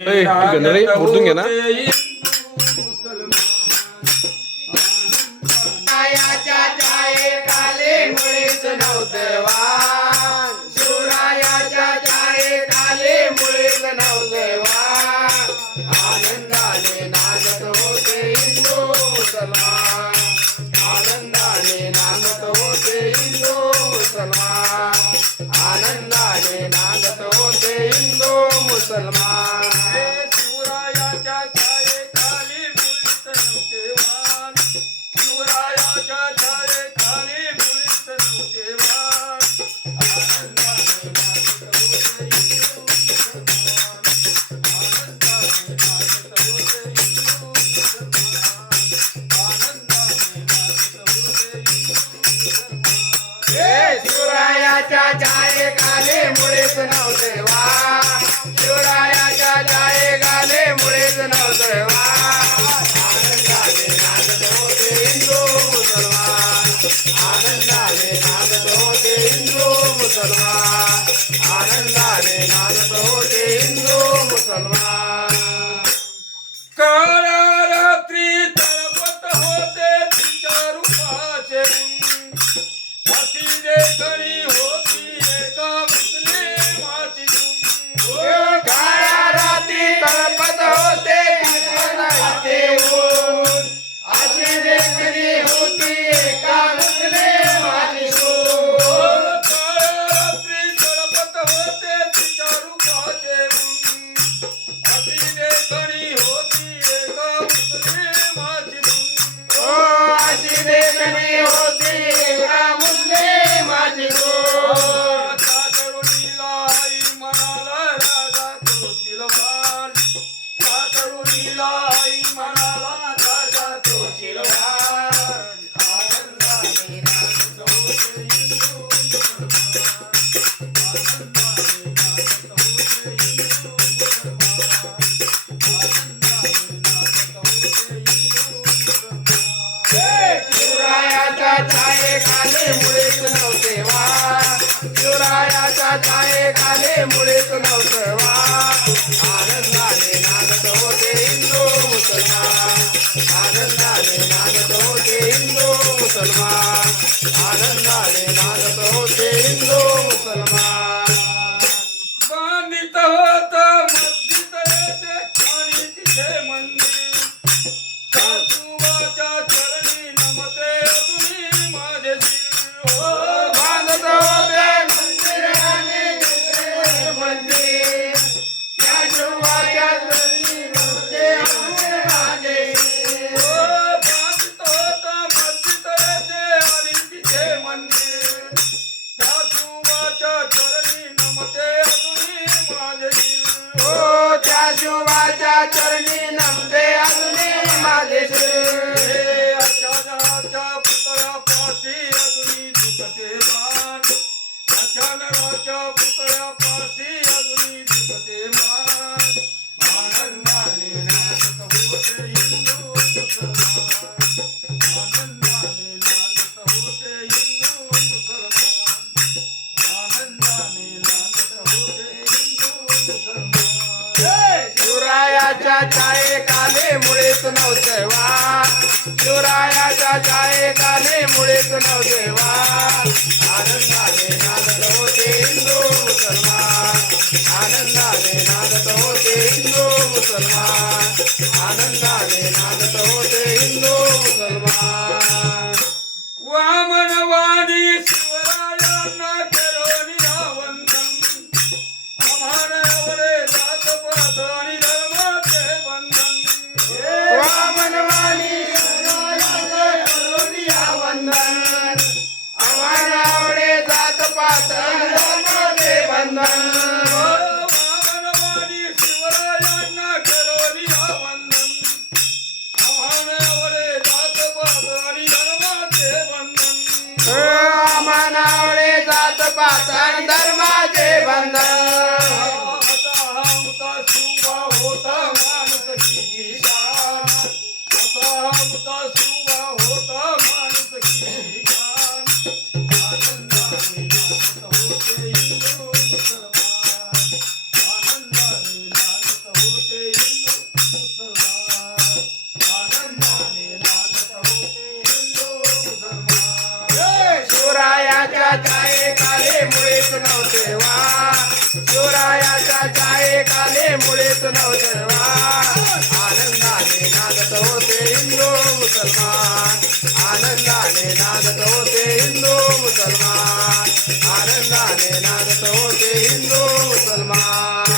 गणरे उडून घे ना. शिवरायाच्या जायकाले मुळीच नव्हते वाण, शिवरायाच्या जायकाले मुळीच नव्हते वाण. आनंदाने नाचत होते हिंदू मुसलमान, आनंदाने नाचत होते हिंदू मुसलमान, आनंदाने नाचत होते हिंदू मुसलमान. शिवरायाच्या छायेखाली मुळीच नव्हते वाण, शिवरायाच्या छायेखाली मुळीच नव्हते वाण. आनंदाने नाचत होते हिंदू मुसलमान, आनंदाने नाचत होते हिंदू मुसलमान, आनंदाने नाचत होते हिंदू मुसलमान. शिवरायाच्या जायकाले मुळीच नव्हते वाण, शिवरायाच्या जायकाले मुळीच नव्हते वाण. आनंदाने नाचत होते हिंदू मुसलमान, आनंदाने नाचत होते हिंदू मुसलमान, आनंदाने नाचत होते हिंदू मुसलमान. काळ्या रात्री तळपत होते तिच्या रूपाचे गुण, अशी देखणी होती एका मुस्लिमाची धून. काळ्या रात्री तळपत होते तिचे ऊन, अशी देखणी होती एका मुस्लिमाची सून. काळ्या रात्री तळपत होते तिच्या रूपाचे गुण, अशी देखणी होती एका मुस्लिमाची धून. अशी देखणी होती एका मुस्लिमाची सून. त्या तरुणीला आई म्हणाला राजा तो शीलवान, त्या तरुणीला आई म्हणाला राजा तो शीलवान. आनंदाने नाचत होते हिंदू मुसलमान, आनंदाने नाचत होते हिंदू मुसलमान, आनंदाने नाचत होते हिंदू मुसलमान. शिवरायाच्या छायेखाली मुळीच नव्हते वाण, शिवरायाच्या छायेखाली मुळीच नव्हते वाण. आनंदाने नाचत होते हिंदू मुसलमान, आनंदाने नाचत होते हिंदू मुसलमान, आनंदाने नाचत होते हिंदू मुसलमान. बांधित होतं मस्जिद येथे आणि तिथे मंदिर, सासूबाच्या चरणी नमते अजूनही माझे शिर. हो, बांधत होते मंदिर आणि तिथे मंदिर, त्या शिवाच्या चरणी नव्हते आमचे माझे शिर. हो, बांधित होतं मस्जिद येथे आणि तिथे मंदिर, सासूबाच्या चरणी नमते अजूनही माझे शिर. हो, त्या शिवाच्या चरणी नमते अजूनही माझे शिर. हे अचानकच्या पुतळ्यापाशी अजूनही झुकते मान, अचानकच्या पुतळ्यापाशी अजूनही झुकते मान. आनंदाने नाचत होते हिंदू मुसलमान, आनंदाने नाचत होते हिंदू मुसलमान, आनंदाने नाचत होते हिंदू मुसलमान. शिवरायाच्या छायेखाली मुळीच नव्हते वाण, शिवरायाच्या छायेखाली मुळीच नव्हते वाण. आनंदाने नाचत होते हिंदू मुसलमान, आनंदाने नाचत होते हिंदू मुसलमान, आनंदाने नाचत होते हिंदू मुसलमान. वामनवादी शिवरायांना करोनिया वंदन, आम्हाला एवढे जात पात आणि धर्माचे बंधन. वामनवाणी शिवरायाला करुनिया वंदन, आम्हाला आवडे जात पात धर्माचे बंधन. वामनवादी शिवरायांना करोनिया वंदन, आम्हाला एवढे जात पात आणि धर्माचे बंधन. आम्हाला आवडे जात पात धर्माचे बंधन. असा आमचा शिवा होता माणुसकीची शान, असा आमचा शिवा होता माणुसकीची शान. आनंदाने नाचत होते हिंदू मुसलमान, आनंदाने नाचत होते शिवरायाच्या छाये काले मुळेच नव्हते वा शिवरायाच्या छाये काले मुळेच नव्हते वा आनंदाने नाचत होते हिंदू मुसलमान आनंदाने नाचत होते हिंदू मुसलमान आनंदाने नाचत होते हिंदू मुसलमान